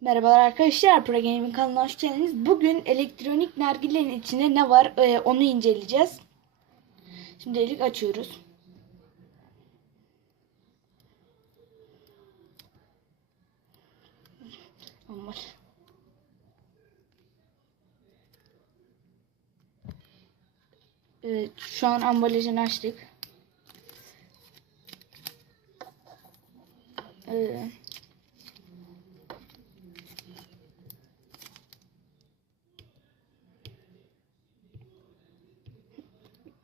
Merhabalar arkadaşlar, Pro Gaming kanalına hoş geldiniz. Bugün elektronik nargilenin içinde ne var e, onu inceleyeceğiz. Şimdilik açıyoruz. Aman. Evet, şu an ambalajını açtık. Ee,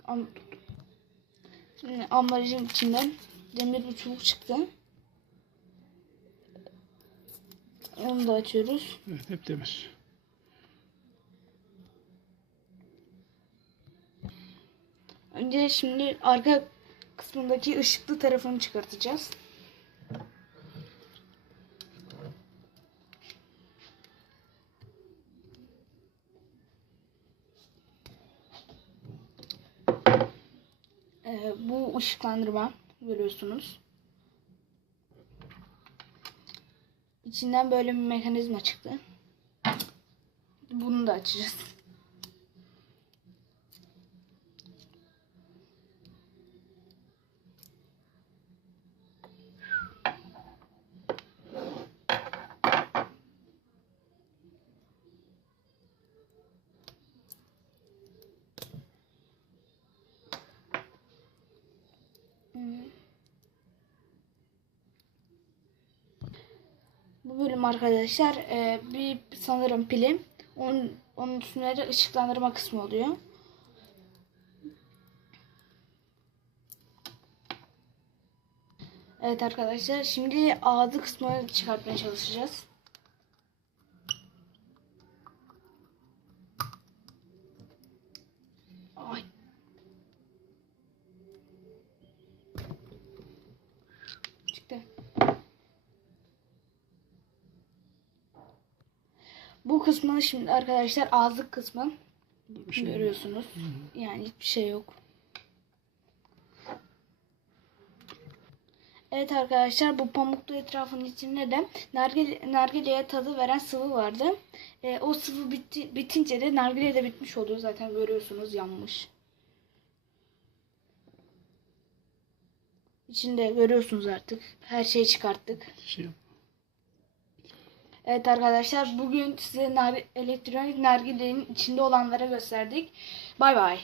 Am Şimdi ambalajın içinden demir bir çubuk çıktı. Onu da açıyoruz. Evet hep demir. Önce şimdi arka kısmındaki ışıklı tarafını çıkartacağız. Ee, bu ışıklandırma görüyorsunuz. İçinden böyle bir mekanizma çıktı. Bunu da açacağız. Bölüm arkadaşlar e, bir sanırım pili. Onun, onun üstüne de ışıklandırma kısmı oluyor. Evet arkadaşlar şimdi ağzı kısmını çıkartmaya çalışacağız. Ay. Çıktı. Bu kısmı şimdi arkadaşlar ağızlık kısmı şey görüyorsunuz. Yani hiçbir şey yok. Evet arkadaşlar bu pamuklu etrafının içinde de nargile, nargileye tadı veren sıvı vardı. Ee, o sıvı bitti, bitince de nargile de bitmiş oluyor. Zaten görüyorsunuz yanmış. İçinde görüyorsunuz artık. Her şeyi çıkarttık. şey. Evet arkadaşlar bugün size nar elektronik nargilenin içinde olanlara gösterdik. Bay bay.